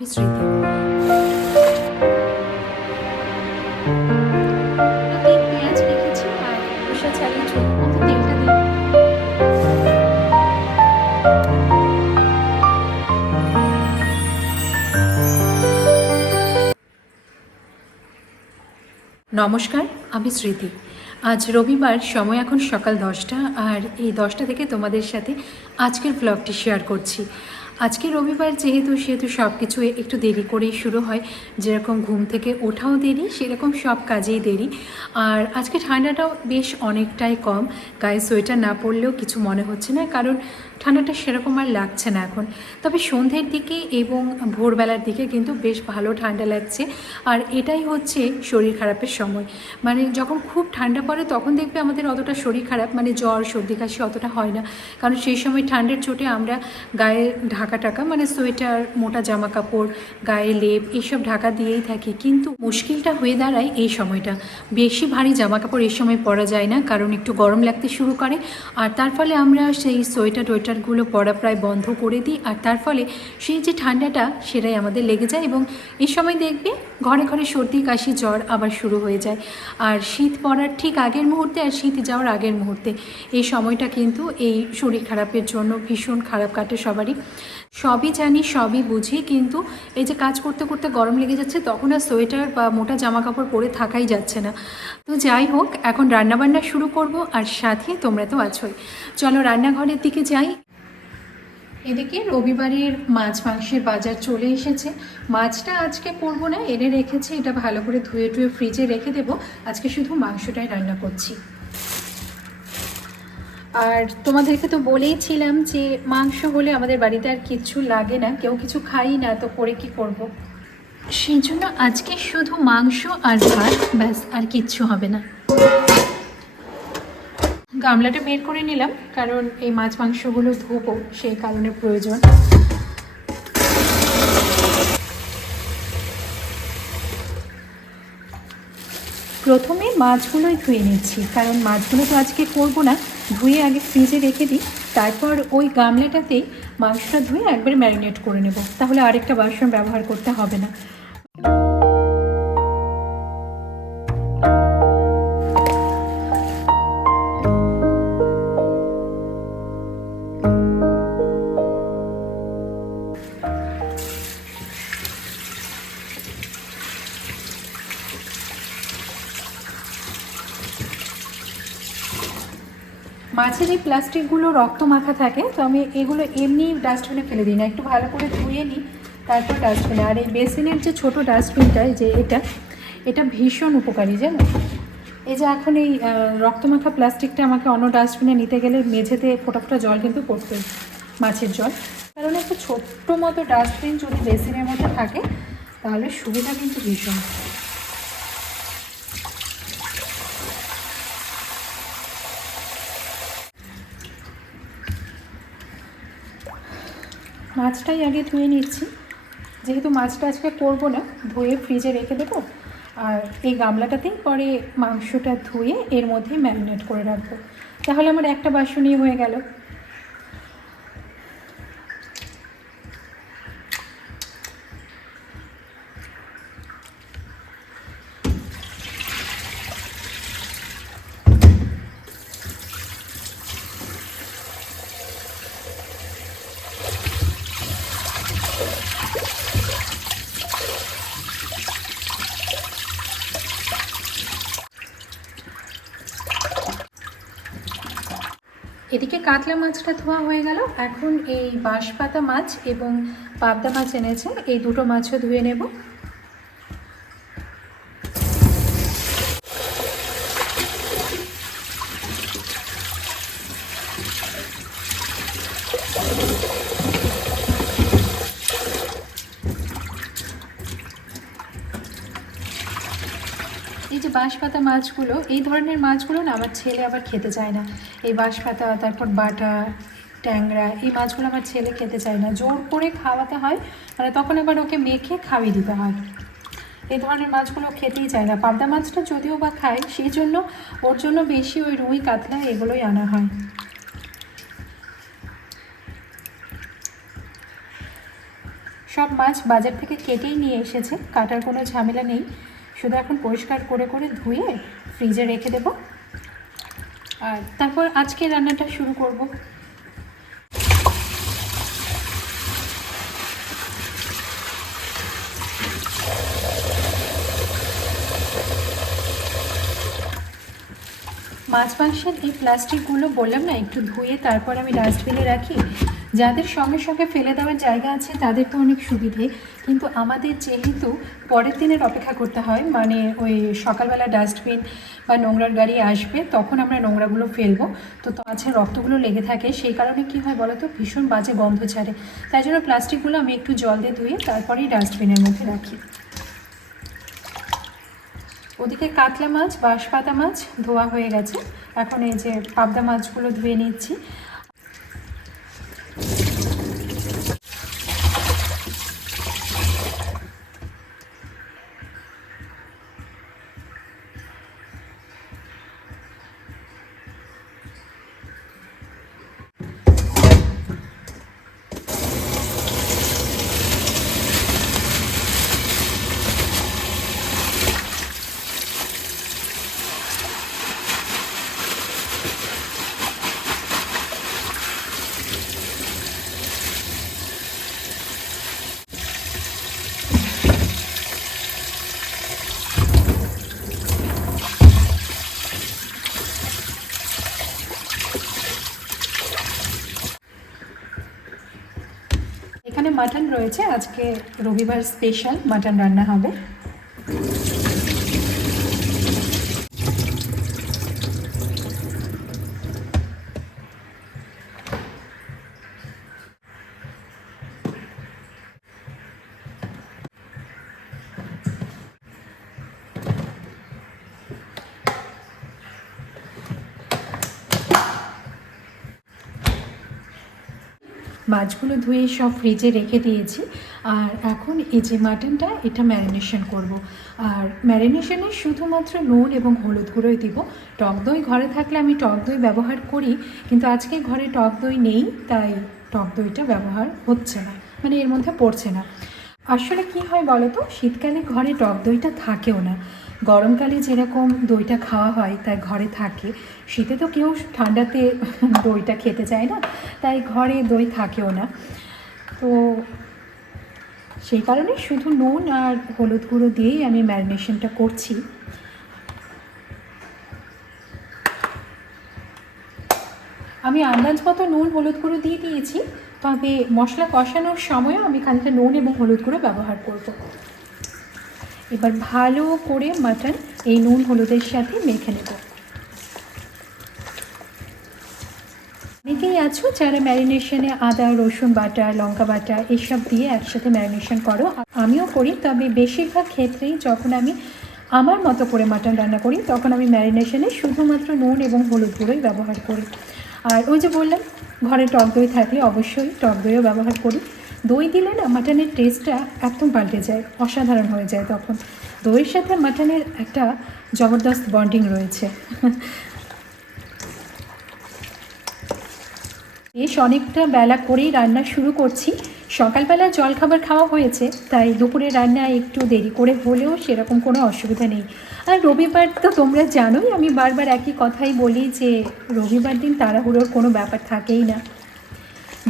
স্মৃতি। পেঁয়াজ রেখেছি আর খোসা ছাড়িয়ে ছোট মতো তেলটা দিয়ে নমস্কার, আমি স্মৃতি। আজ রবিবার, সময় এখন সকাল 10টা, আর এই 10টা থেকে তোমাদের সাথে আজকের ব্লগটি শেয়ার করছি। আজকে রবিবার সেহেতু সব কিছু একটু দেরি করেই শুরু হয়। যেরকম ঘুম থেকে ওঠাও দেরি, সেরকম সব কাজেই দেরি। আর আজকে ঠান্ডাটাও বেশ অনেকটাই কম। গায়ে সোয়েটার না পরলেও কিছু মনে হচ্ছে না, কারণ ঠান্ডাটা সেরকম আর লাগছে না এখন। তবে সন্ধ্যের দিকে এবং ভোরবেলার দিকে কিন্তু বেশ ভালো ঠান্ডা লাগছে। আর এটাই হচ্ছে শরীর খারাপের সময়। মানে যখন খুব ঠান্ডা পড়ে তখন দেখবে আমাদের অতটা শরীর খারাপ, মানে জ্বর সর্দি কাশি অতটা হয় না, কারণ সেই সময় ঠান্ডার চোটে আমরা গায়ে ঢাকা টাকা মানে সোয়েটার, মোটা জামা কাপড়, গায়ে লেপ এইসব ঢাকা দিয়েই থাকি। কিন্তু মুশকিলটা হয়ে দাঁড়ায় এই সময়টা। বেশি ভারী জামা কাপড় এই সময় পরা যায় না, কারণ একটু গরম লাগতে শুরু করে। আর তার ফলে আমরা সেই সোয়েটারগুলো পরা প্রায় বন্ধ করে দিই। আর তার ফলে সেই যে ঠান্ডাটা সেটাই আমাদের লেগে যায়, এবং এই সময় দেখবে ঘরে ঘরে সর্দি কাশি জ্বর আবার শুরু হয়ে যায়। আর শীত পড়ার ঠিক আগের মুহূর্তে আর শীত যাওয়ার আগের মুহূর্তে এই সময়টা কিন্তু এই শরীর খারাপের জন্য ভীষণ খারাপ কাটে সবারই। সবই জানি, সবই বুঝি, কিন্তু এই যে কাজ করতে করতে গরম লেগে যাচ্ছে, তখন আর সোয়েটার বা মোটা জামা কাপড় পরে থাকাই যাচ্ছে না। তো যাই হোক, এখন রান্নাবান্না শুরু করব, আর সাথে তোমরা তো আছোই। চলো রান্নাঘরের দিকে যাই। এদিকে রবিবারের মাছ মাংসের বাজার চলে এসেছে। মাছটা আজকে করবো না, এনে রেখেছি, এটা ভালো করে ধুয়ে টুয়ে ফ্রিজে রেখে দেবো। আজকে শুধু মাংসটাই রান্না করছি। আর তোমাদেরকে তো বলেইছিলাম যে মাংস হলে আমাদের বাড়িতে আর কিচ্ছু লাগে না, কেউ কিছু খাই না, তো করে কি করব। সেই জন্য আজকে শুধু মাংস আর ভাত, ব্যাস, আর কিচ্ছু হবে না। গামলাটা বের করে নিলাম, কারণ এই মাছ মাংসগুলো ধোবো, সেই কারণে প্রয়োজন। প্রথমে মাছগুলোই ধুয়ে নিচ্ছি, কারণ মাছগুলো তো আজকে করবো না, ধুয়ে আগে ফ্রিজে রেখে দিই। তারপর ওই গামলাটাতেই মাংসটা ধুয়ে একবারে ম্যারিনেট করে নেব, তাহলে আরেকটা বাসন ব্যবহার করতে হবে না। মাছের এই প্লাস্টিকগুলো রক্ত মাখা থাকে, তো আমি এগুলো এমনি ডাস্টবিনে ফেলে দিই না, একটু ভালো করে ধুয়ে নিই, তারপর ডাস্টবিনে। আর এই বেসিনের যে ছোট ডাস্টবিনটা, যে এটা ভীষণ উপকারী, জানো। এই যে এখন এই রক্তমাখা প্লাস্টিকটা আমাকে অন্য ডাস্টবিনে নিতে গেলে মেঝেতে ফোটা ফোটা জল কিন্তু পড়তে, মাছের জল। কারণ একটা ছোট্ট মতো ডাস্টবিন যদি বেসিনের মধ্যে থাকে তাহলে সুবিধা কিন্তু ভীষণ। মাছটাই আগে ধুয়ে নিচ্ছি, যেহেতু মাছটা আজকে করবো না, ধুয়ে ফ্রিজে রেখে দেবো। আর এই গামলাটাতেই পরে মাংসটা ধুয়ে এর মধ্যে ম্যারিনেট করে রাখবো, তাহলে আমার একটা বাসনই হয়ে গেল। এদিকে কাতলা মাছটা ধোয়া হয়ে গেল। এখন এই বাঁশপাতা মাছ এবং পাবদা মাছ এনেছে, এই দুটো মাছও ধুয়ে নেব। এই যে বাঁশপাতা মাছগুলো, এই ধরনের মাছগুলো না আমার ছেলে আবার খেতে চায় না। এই বাঁশপাতা, তারপর বাটা, ট্যাংরা, এই মাছগুলো আমার ছেলে খেতে চায় না, জোর করে খাওয়াতে হয়, মানে তখন আবার ওকে মেখে খাইয়ে দিতে হয়। এই ধরনের মাছগুলো খেতেই চায় না। পাবদা মাছটা যদিও বা খায়, সেই জন্য ওর জন্য বেশি ওই রুই কাতলা এগুলোই আনা হয়। সব মাছ বাজার থেকে কেটেই নিয়ে এসেছে, কাটার কোনো ঝামেলা নেই। শুধু এখন পরিষ্কার করে করে ধুয়ে ফ্রিজে রেখে দেব, আর তারপর আজকে রান্নাটা শুরু করব। মাছ মাংসের এই প্লাস্টিকগুলো বললাম না একটু ধুয়ে তারপর আমি ডাস্টবিনে রাখি। যাদের সঙ্গে সঙ্গে ফেলে দেওয়ার জায়গা আছে তাদের তো অনেক সুবিধে, কিন্তু আমাদের যেহেতু পরের দিনের অপেক্ষা করতে হয়, মানে ওই সকালবেলা ডাস্টবিন বা নোংরার গাড়ি আসবে তখন আমরা নোংরাগুলো ফেলবো, তো মাছের রক্তগুলো লেগে থাকে, সেই কারণে কী হয় বলো তো, ভীষণ বাজে গন্ধ ছাড়ে। তাই জন্য প্লাস্টিকগুলো আমি একটু জল দিয়ে ধুয়ে তারপরেই ডাস্টবিনের মধ্যে রাখি। ওদিকে কাতলা মাছ, বাঁশপাতা মাছ ধোয়া হয়ে গেছে, এখন এই যে পাবদা মাছগুলো ধুয়ে নিচ্ছি। এখানে মাটন রয়েছে, আজকে রবিবার স্পেশাল মাটন রান্না হবে। মাছগুলো ধুয়ে সব ফ্রিজে রেখে দিয়েছি, আর এখন এই যে মাটনটা এটা ম্যারিনেশন করব। আর ম্যারিনেশনে শুধুমাত্র নুন এবং হলুদ গুঁড়োই দিব। টক দই ঘরে থাকলে আমি টক দই ব্যবহার করি, কিন্তু আজকে ঘরে টক দই নেই, তাই টক দইটা ব্যবহার হচ্ছে না, মানে এর মধ্যে পড়ছে না। আসলে কি হয় বলো তো, শীতকালে ঘরে টক দইটা থাকেও না, গরমকালে যেরকম দইটা খাওয়া হয় তাই ঘরে থাকে। শীতে তো কেউ ঠান্ডাতে দইটা খেতে চায় না, তাই ঘরে দই থাকেও না। তো সেই কারণে শুধু নুন আর হলুদ গুঁড়ো দিয়েই আমি ম্যারিনেশনটা করছি। আমি আন্দাজ মতো নুন হলুদ গুঁড়ো দিয়ে দিয়েছি, তবে মশলা কষানোর সময়ও আমি খানিকটা নুন এবং হলুদ গুঁড়ো ব্যবহার করব। এবার ভালো করে মাটন এই নুন হলুদের সাথে মেখে নেব। অনেকেই আছো যারা ম্যারিনেশনে আদা রসুন বাটা, লঙ্কা বাটা এসব দিয়ে একসাথে ম্যারিনেশন করো, আমিও করি, তবে বেশিরভাগ ক্ষেত্রেই যখন আমি আমার মতো করে মাটন রান্না করি তখন আমি ম্যারিনেশনে শুধুমাত্র নুন এবং হলুদ গুঁড়োই ব্যবহার করি। আর ওই যে বললাম, ঘরে টক দই থাকলে অবশ্যই টক দইও ব্যবহার করি। দই দিলে না মাটনের টেস্টটা একদম পাল্টে যায়, অসাধারণ হয়ে যায় তখন। দইয়ের সাথে মাটনের একটা জবরদস্ত বন্ডিং রয়েছে। বেশ অনেকটা বেলা করেই রান্না শুরু করছি। সকালবেলা জলখাবার খাওয়া হয়েছে, তাই দুপুরে রান্না একটু দেরি করে হলেও সেরকম কোনো অসুবিধা নেই। আর রবিবার তো তোমরা জানোই, আমি বারবার একই কথাই বলি যে রবিবার দিন তাড়াহুড়োর কোনো ব্যাপার থাকেই না।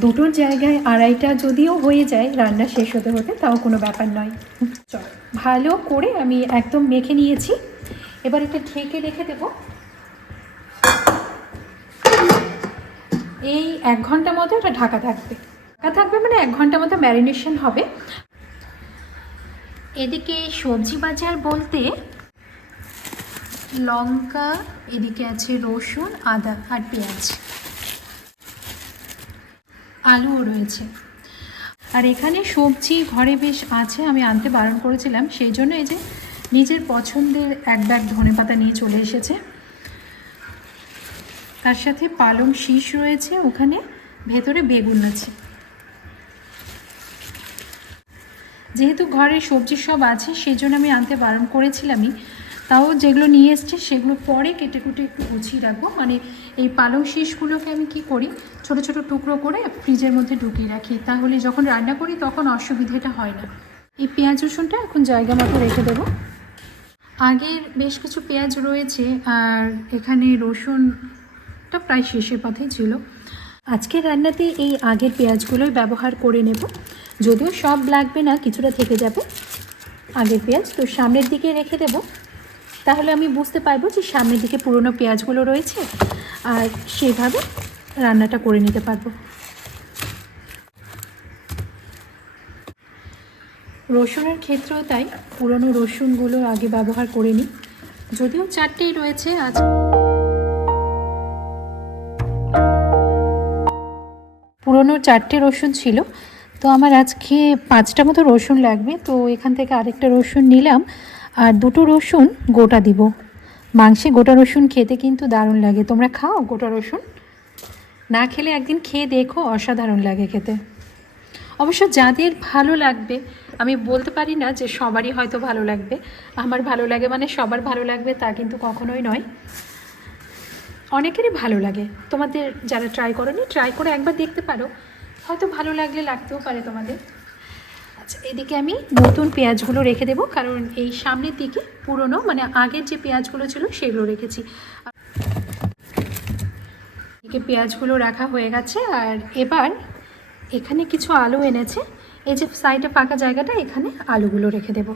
দুটোর জায়গায় আড়াইটা যদিও হয়ে যায় রান্না শেষ হতে হতে, তাও কোনো ব্যাপার নয়। চল, ভালো করে আমি একদম মেখে নিয়েছি, এবার এটা ঢেকে রেখে দেবো। এই 1 ঘন্টা মতো এটা ঢাকা থাকবে, মানে 1 ঘন্টা মতো ম্যারিনেশন হবে। এদিকে সবজি বাজার বলতে লঙ্কা, এদিকে আছে রসুন, আদা আর পেঁয়াজ, আলুও রয়েছে। আর এখানে সবজি ঘরে বেশ আছে, আমি আনতে বারণ করেছিলাম, সেই জন্য এই যে নিজের পছন্দের 1 ব্যাগ ধনেপাতা নিয়ে চলে এসেছে। তার সাথে পালং শীষ রয়েছে, ওখানে ভেতরে বেগুন আছে। যেহেতু ঘরে সবজি সব আছে সেই জন্য আমি আনতে বারণ করেছিলামই, তাও যেগুলো নিয়ে এসছে সেগুলো পরে কেটে কুটে একটু গুছিয়ে রাখবো। মানে এই পালং শীষগুলোকে আমি কি করি, ছোট ছোট টুকরো করে ফ্রিজের মধ্যে ঢুকিয়ে রাখি, তাহলে যখন রান্না করি তখন অসুবিধেটা হয় না। এই পেঁয়াজ রসুনটা এখন জায়গা মতো রেখে দেবো। আগের বেশ কিছু পেঁয়াজ রয়েছে, আর এখানে রসুনটা প্রায় শেষের পথেই ছিল। আজকের রান্নাতে এই আগের পেঁয়াজগুলোই ব্যবহার করে নেব, যদিও সব লাগবে না, কিছুটা থেকে যাবে আগের পেঁয়াজ, তো সামনের দিকে রেখে দেব। তাহলে আমি বুঝতে পারবো যে সামনের দিকে পুরনো পেঁয়াজগুলো রয়েছে, আর সেভাবে রান্নাটা করে নিতে পারবো। রসুনের ক্ষেত্রেও তাই, পুরনো রসুনগুলো আগে ব্যবহার করে নিই, যদিও 4টেই রয়েছে আজ। পুরনো 4টে রসুন ছিল, তো আমার আজকে 5টা মতো রসুন লাগবে, তো এখান থেকে আরেকটা রসুন নিলাম, আর 2টো রসুন গোটা দিব। মাংসে গোটা রসুন খেতে কিন্তু দারুণ লাগে। তোমরা খাও গোটা রসুন? না খেলে একদিন খেয়ে দেখো, অসাধারণ লাগে খেতে। অবশ্য যাদের ভালো লাগবে, আমি বলতে পারি না যে সবারই হয়তো ভালো লাগবে। আমার ভালো লাগে মানে সবার ভালো লাগবে তা কিন্তু কখনোই নয়, অনেকেরই ভালো লাগে। তোমাদের যারা ট্রাই করোনি, ট্রাই করে একবার দেখতে পারো, হয়তো ভালো লাগলে লাগতেও পারে তোমাদের। আচ্ছা, এদিকে আমি নতুন পেঁয়াজগুলো রেখে দেবো, কারণ এই সামনের দিকে পুরনো মানে আগের যে পেঁয়াজগুলো ছিল সেগুলো রেখেছি। এদিকে পেঁয়াজগুলো রাখা হয়ে গেছে, আর এবার এখানে কিছু আলু এনেছে, এই যে সাইডে ফাঁকা জায়গাটা, এখানে আলুগুলো রেখে দেব।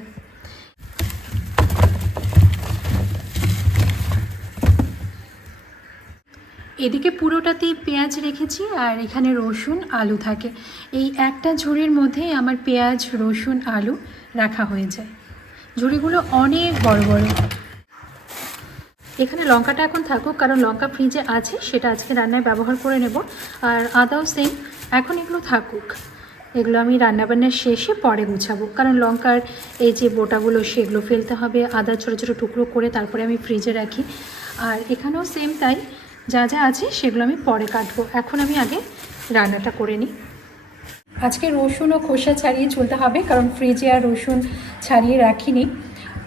এদিকে পুরোটাতেই পেঁয়াজ রেখেছি, আর এখানে রসুন আলু থাকে। এই একটা ঝুড়ির মধ্যে আমার পেঁয়াজ রসুন আলু রাখা হয়ে যায়। ঝুড়িগুলো অনেক বড় বড়। এখানে লঙ্কাটা এখন থাকুক, কারণ লঙ্কা ফ্রিজে আছে, সেটা আজকে রান্নায় ব্যবহার করে নেব। আর আদাও সেম, এখন এগুলো থাকুক, এগুলো আমি রান্নাবান্নার শেষে পরে গুছাবো, কারণ লঙ্কার এই যে বোটাগুলো সেগুলো ফেলতে হবে, আদা ছোটো ছোটো টুকরো করে তারপরে আমি ফ্রিজে রাখি। আর এখানেও সেম তাই, যা যা আছে সেগুলো আমি পরে কাটবো, এখন আমি আগে রান্নাটা করে নিই। আজকে রসুন ও খোসা ছাড়িয়ে চলতে হবে, কারণ ফ্রিজে আর রসুন ছাড়িয়ে রাখিনি।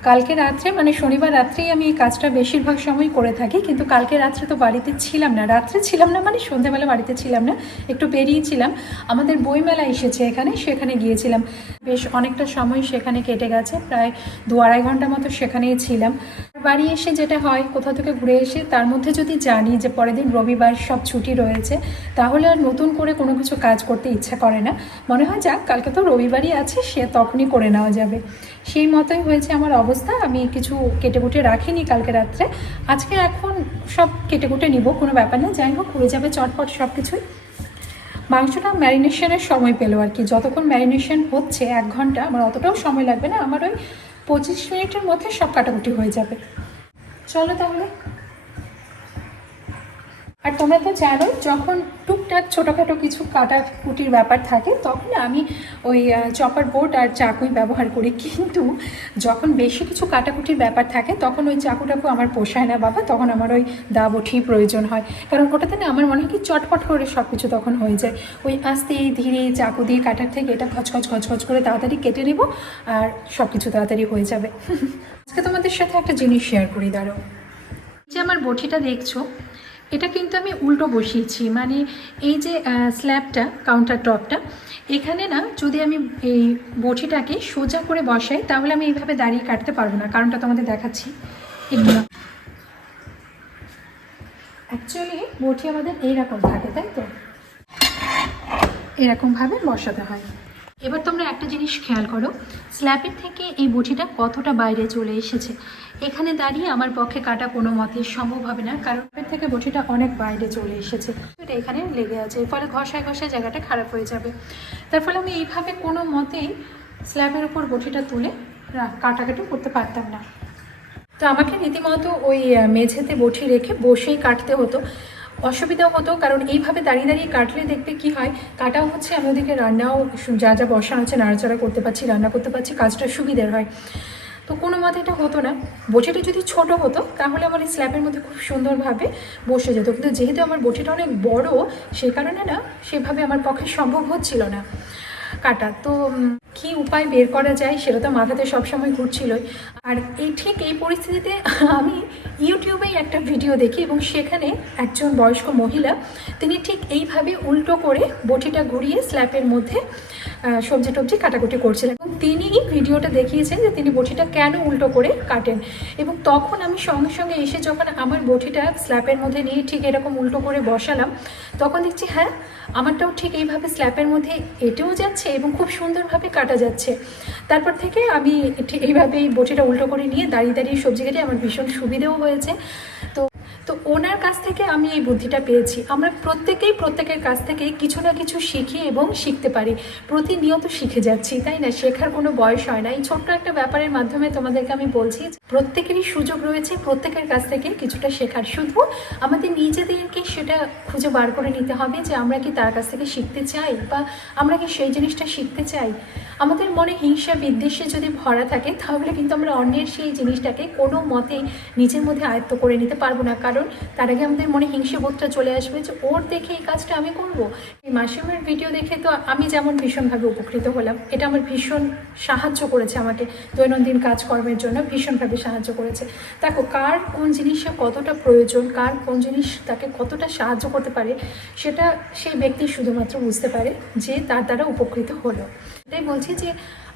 কালকে রাত্রে মানে শনিবার রাত্রেই আমি এই কাজটা বেশিরভাগ সময় করে থাকি, কিন্তু কালকে রাত্রে তো বাড়িতে ছিলাম না, রাত্রে ছিলাম না মানে সন্ধ্যাবেলা বাড়িতে ছিলাম না, একটু বেরিয়েছিলাম। আমাদের বইমেলা এসেছে এখানে, সেখানে গিয়েছিলাম, বেশ অনেকটা সময় সেখানে কেটে গেছে, প্রায় 2-2.5 ঘন্টা মতো সেখানেই ছিলাম। বাড়ি এসে যেটা হয়, কোথাও থেকে ঘুরে এসে তার মধ্যে যদি জানি যে পরের দিন রবিবার সব ছুটি রয়েছে, তাহলে আর নতুন করে কোনো কিছু কাজ করতে ইচ্ছা করে না, মনে হয় যাক কালকে তো রবিবারই আছে, সে তখনই করে নেওয়া যাবে। সেই মতোই হয়েছে আমার অবস্থা। আমি কিছু কেটে কুটে রাখিনি কালকে রাত্রে, আজকে এখন সব কেটে কুটে নিব, কোনো ব্যাপার না, যাই হোক হয়ে যাবে চটপট সব কিছুই। মাংসটা ম্যারিনেশনের সময় পেলো আর কি, যতক্ষণ ম্যারিনেশন হচ্ছে 1 ঘন্টা, আমার অতটাও সময় লাগবে না, আমার ওই 25 মিনিটের মধ্যে সব কাটাকুটি হয়ে যাবে। চলো তাহলে। আর তোমরা তো জানোই, যখন টুকটাক ছোটোখাটো কিছু কাটাকুটির ব্যাপার থাকে তখন আমি ওই চপার বোর্ড আর চাকুই ব্যবহার করি, কিন্তু যখন বেশি কিছু কাটাকুটির ব্যাপার থাকে তখন ওই চাকুটাকু আমার পোষায় না বাবা, তখন আমার ওই দাবঠির প্রয়োজন হয়, কারণ ওটাতে না আমার মনে হয় কি চটপট করে সব কিছু তখন হয়ে যায়। ওই আস্তে ধীরে চাকু দিয়ে কাটার থেকে এটা খচখচ খচখচ করে তাড়াতাড়ি কেটে নেব, আর সব কিছু তাড়াতাড়ি হয়ে যাবে। আজকে তোমাদের সাথে একটা জিনিস শেয়ার করি, দাঁড়াও। যে আমার বটিটা দেখছো, এটা কিন্তু আমি উল্টো বসিয়েছি, মানে এই যে স্ল্যাবটা কাউন্টার টপটা, এখানে না যদি আমি এই বটিটাকে সোজা করে বসাই তাহলে আমি এইভাবে দাঁড়িয়ে কাটতে পারবো না, কারণটা তোমাদের দেখাচ্ছি একটু। অ্যাকচুয়ালি বটি আমাদের এইরকম থাকে, তাই তো, এরকমভাবে বসাতে হয়। এবার তোমরা একটা জিনিস খেয়াল করো, স্ল্যাবের থেকে এই বটিটা কতটা বাইরে চলে এসেছে। এখানে দাঁড়িয়ে আমার পক্ষে কাটা কোনো মতে সম্ভব হবে না, কারণ এর থেকে বটিটা অনেক বাইরে চলে এসেছে, এটা এখানে লেগে আছে, এর ফলে ঘষায় ঘষায় জায়গাটা খারাপ হয়ে যাবে। তার ফলে আমি এইভাবে কোনো মতেই স্ল্যাবের উপর বটিটা তুলে কাটাকাটি করতে পারতাম না। তো আমাকে রীতিমতো ওই মেঝেতে বটি রেখে বসেই কাটতে হতো, অসুবিধাও হতো, কারণ এইভাবে দাঁড়িয়ে দাঁড়িয়ে কাটলে দেখবে কি হয়, কাটাও হচ্ছে, আমি ওদিকে রান্নাও যা যা বসানো হচ্ছে নাড়াচাড়া করতে পারছি, রান্না করতে পারছি, কাজটা সুবিধার হয়। তো কোনো মতে এটা হতো না। বটিটা যদি ছোট হতো তাহলে আমার এই স্ল্যাবের মধ্যে খুব সুন্দরভাবে বসে যেত, কিন্তু যেহেতু আমার বটিটা অনেক বড়, সেই কারণে না সেভাবে আমার পক্ষে সম্ভব হচ্ছিল না। কাটা। তো কী উপায় বের করা যায় সেটা তো মাথাতে সবসময় ঘুরছিলই। আর এই পরিস্থিতিতে আমি ইউটিউবেই একটা ভিডিও দেখি এবং সেখানে একজন বয়স্ক মহিলা তিনি ঠিক এইভাবে উল্টো করে বটিটা ঘুরিয়ে স্ল্যাপের মধ্যে সবজি টবজি কাটাকুটি করছিলেন এবং তিনি ভিডিওটা দেখিয়েছেন যে তিনি বটিটা কেন উল্টো করে কাটেন। এবং তখন আমি সঙ্গে সঙ্গে এসে যখন আমার বটিটা স্ল্যাপের মধ্যে নিয়ে ঠিক এরকম উল্টো করে বসালাম, তখন দেখছি হ্যাঁ আমারটাও ঠিক এইভাবে স্ল্যাপের মধ্যে এঁটেও যাচ্ছে এবং খুব সুন্দরভাবে কাটা যাচ্ছে। তারপর থেকে আমি ঠিক এইভাবেই বটিটা উল্টো করে নিয়ে দাঁড়িয়ে দাঁড়িয়ে সবজি কেটে আমার ভীষণ সুবিধেও হয়েছে। তো তো ওনার কাছ থেকে আমি এই বুদ্ধিটা পেয়েছি। আমরা প্রত্যেকের কাছ থেকে কিছু না কিছু শিখি এবং শিখতে পারি, প্রতিনিয়ত শিখে যাচ্ছি, তাই না? শেখার কোনো বয়স হয় না। এই ছোট্ট একটা ব্যাপারের মাধ্যমে তোমাদেরকে আমি বলছি প্রত্যেকেরই সুযোগ রয়েছে প্রত্যেকের কাছ থেকে কিছুটা শেখার, শুধু আমাদের নিজেদেরকে সেটা খুঁজে বার করে নিতে হবে যে আমরা কি তার কাছ থেকে শিখতে চাই বা আমরা কি সেই জিনিসটা শিখতে চাই। আমাদের মনে হিংসা বিদ্বেষে যদি ভরা থাকে তাহলে কিন্তু আমরা অন্যের সেই জিনিসটাকে কোনো মতেই নিজের মধ্যে আয়ত্ত করে নিতে পারবো না, কারণ তার আগে আমাদের মনে হিংসে বোধটা চলে আসবে যে ওর দেখে এই কাজটা আমি করব। এই মাসিমার ভিডিও দেখে তো আমি যেমন ভীষণভাবে উপকৃত হলাম, এটা আমার ভীষণ সাহায্য করেছে, আমাকে দৈনন্দিন কাজকর্মের জন্য ভীষণভাবে সাহায্য করেছে। দেখো কার কোন জিনিসটা কতটা প্রয়োজন, কার কোন জিনিস তাকে কতটা সাহায্য করতে পারে সেটা সেই ব্যক্তি শুধুমাত্র বুঝতে পারে যে তার দ্বারা উপকৃত হলো। এটাই বলছি যে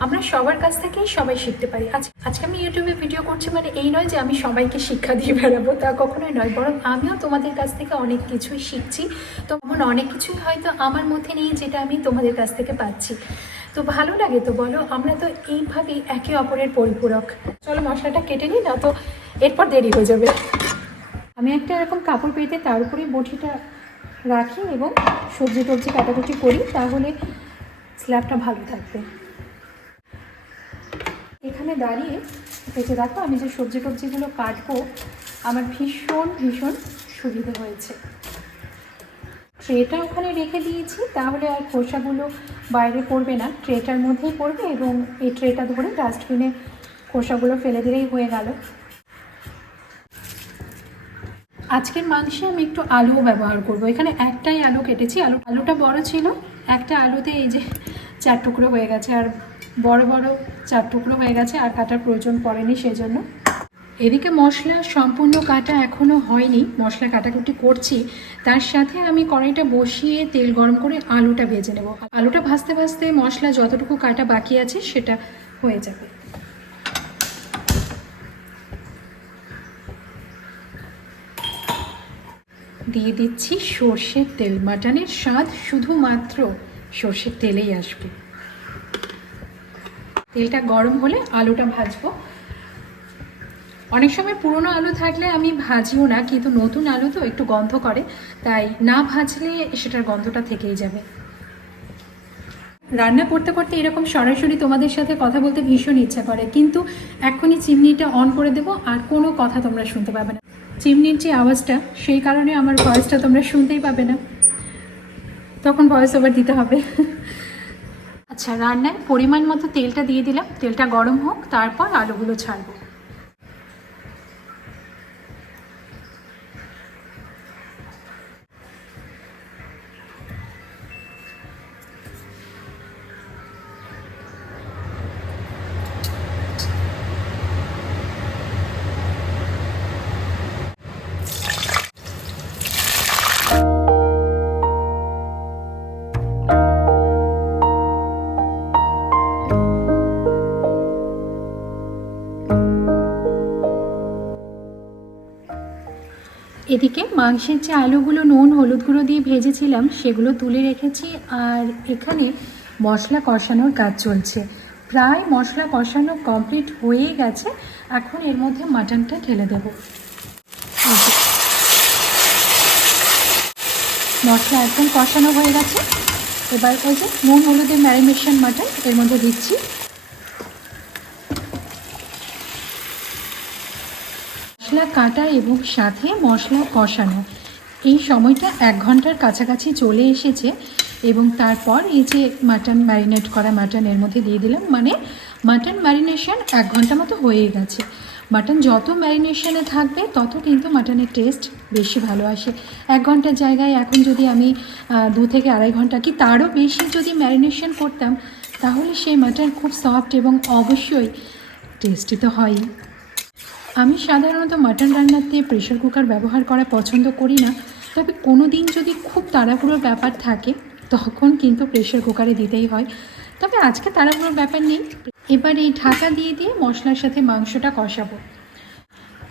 আমরা সবার কাছ থেকেই সবাই শিখতে পারি। আজকে আমি ইউটিউবে ভিডিও করছি মানে এই নয় যে আমি সবাইকে শিক্ষা দিয়ে বেড়াবো, তা কখনোই নয়, বরং আমিও তোমাদের কাছ থেকে অনেক কিছুই শিখছি। তো এমন অনেক কিছুই হয়তো আমার মধ্যে নেই যেটা আমি তোমাদের কাছ থেকে পাচ্ছি। তো ভালো লাগে তো বলো, আমরা তো এইভাবেই একে অপরের পরিপূরক। চলো মশলাটা কেটে নিই, না তো এরপর দেরি হয়ে যাবে। আমি একটা এরকম কাপড় পেতে তার উপরেই বটিটা রাখি এবং সবজি টবজি কাটাকুটি করি, তাহলে স্ল্যাবটা ভালো থাকবে। এখানে দাঁড়িয়ে দেখে দেখো আমি যে সবজি টবজিগুলো কাটবো আমার ভীষণ সুবিধা হয়েছে। ট্রেটা ওখানে রেখে দিয়েছি, তাহলে আর খোসাগুলো বাইরে পড়বে না, ট্রেটার মধ্যেই পড়বে এবং এই ট্রেটা ধরে ডাস্টবিনে খোসাগুলো ফেলে দিলেই হয়ে গেল। আজকের মাংসে আমি একটু আলুও ব্যবহার করব। এখানে একটাই আলু কেটেছি, আলুটা বড় ছিল, একটা আলুতে এই যে 4 টুকরো হয়ে গেছে, আর বড় 4 টুকরো হয়ে গেছে, আর কাটার প্রয়োজন পড়েনি সেজন্য। এদিকে মশলা সম্পূর্ণ কাটা এখনও হয়নি, মশলা কাটাকুটি করছি, তার সাথে আমি কড়াইটা বসিয়ে তেল গরম করে আলুটা ভেজে নেব। আলুটা ভাজতে ভাজতে মশলা যতটুকু কাটা বাকি আছে সেটা হয়ে যাবে। দিয়ে দিচ্ছি সর্ষের তেল। মাটনের স্বাদ শুধুমাত্র সর্ষের তেলেই আসবে। তেলটা গরম হলে আলুটা ভাজবো। অনেক সময় পুরনো আলু থাকলে আমি ভাজিও না, কিন্তু নতুন আলু তো একটু গন্ধ করে, তাই না ভাজলে সেটার গন্ধটা থেকেই যাবে। রান্না করতে করতে এরকম সরাসরি তোমাদের সাথে কথা বলতে ভীষণ ইচ্ছা করে, কিন্তু এখনই চিমনিটা অন করে দেবো আর কোনো কথা তোমরা শুনতে পাবে না। চিমনির যে আওয়াজটা, সেই কারণে আমার ভয়েসটা তোমরা শুনতেই পাবে না, তখন ভয়েস ওভার দিতে হবে। আচ্ছা, রান্নায় পরিমাণ মতো তেলটা দিয়ে দিলাম, তেলটা গরম হোক, তারপর আলুগুলো ছাড়বো। এদিকে মাংসের যে আলুগুলো নুন হলুদ গুঁড়ো দিয়ে ভেজেছিলাম সেগুলো তুলে রেখেছি, আর এখানে মশলা কষানোর কাজ চলছে। প্রায় মশলা কষানো কমপ্লিট হয়ে গেছে, এখন এর মধ্যে মাটনটা ঢেলে দেব। মশলা একদম কষানো হয়ে গেছে, এবার ওই যে নুন হলুদের ম্যারিনেশন মাটন এর মধ্যে দিচ্ছি। মশলা কাটা এবং সাথে মশলা কষানো, এই সময়টা 1 ঘন্টার কাছাকাছি চলে এসেছে, এবং তারপর এই যে মাটন ম্যারিনেট করা মাটন এর মধ্যে দিয়ে দিলাম, মানে মাটন ম্যারিনেশন 1 ঘন্টা মতো হয়ে গেছে। মাটন যত ম্যারিনেশনে থাকবে তত কিন্তু মাটনের টেস্ট বেশি ভালো আসে। 1 ঘন্টার জায়গায় এখন যদি আমি 2 থেকে 2.5 ঘন্টা কি তারও বেশি যদি ম্যারিনেশন করতাম, তাহলে সেই মাটন খুব সফট এবং অবশ্যই টেস্টি তো হয়ই। আমি সাধারণত মাটন রান্নাতে প্রেশার কুকার ব্যবহার করা পছন্দ করি না, তবে কোনো দিন যদি খুব তাড়াহুড়োর ব্যাপার থাকে তখন কিন্তু প্রেশার কুকারে দিতেই হয়। তবে আজকে তাড়াহুড়োর ব্যাপার নেই। এবার এই ঢাকা দিয়ে দিয়ে মশলার সাথে মাংসটা কষাবো।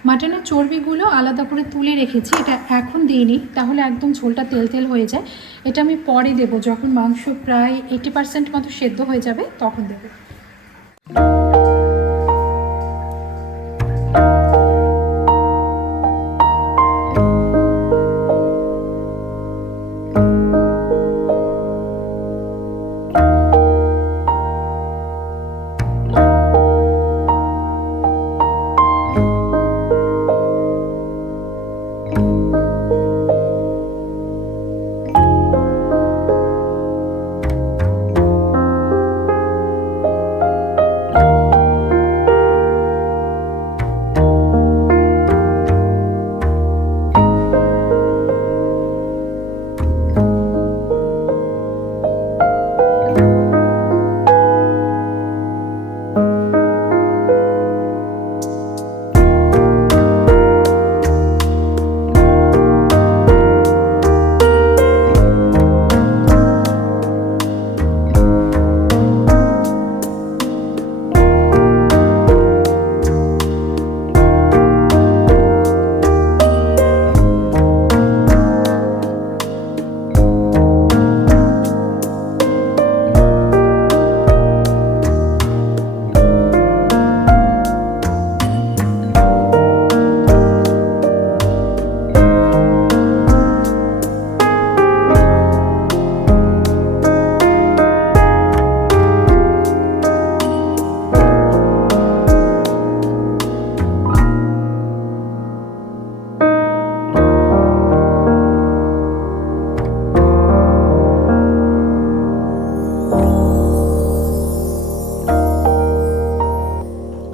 মাটনের চর্বিগুলো আলাদা করে তুলে রেখেছি, এটা এখন দিইনি, তাহলে একদম ঝোলটা তেল তেল হয়ে যায়। এটা আমি পরে দেবো, যখন মাংস প্রায় 80% মতো সেদ্ধ হয়ে যাবে তখন দেবো।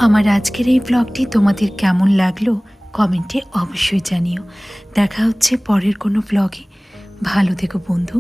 আমার আজকের এই ব্লগটি তোমাদের কেমন লাগলো কমেন্টে অবশ্যই জানিও। দেখা হচ্ছে পরের কোনো ব্লগে। ভালো থেকো বন্ধু।